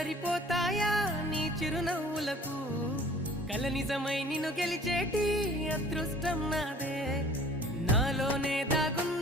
సరిపోతాయా నీ చిరునవ్వులకు కల నిజమై నిన్ను గెలిచేటి అదృష్టం నాదే నాలోనే దాగున్న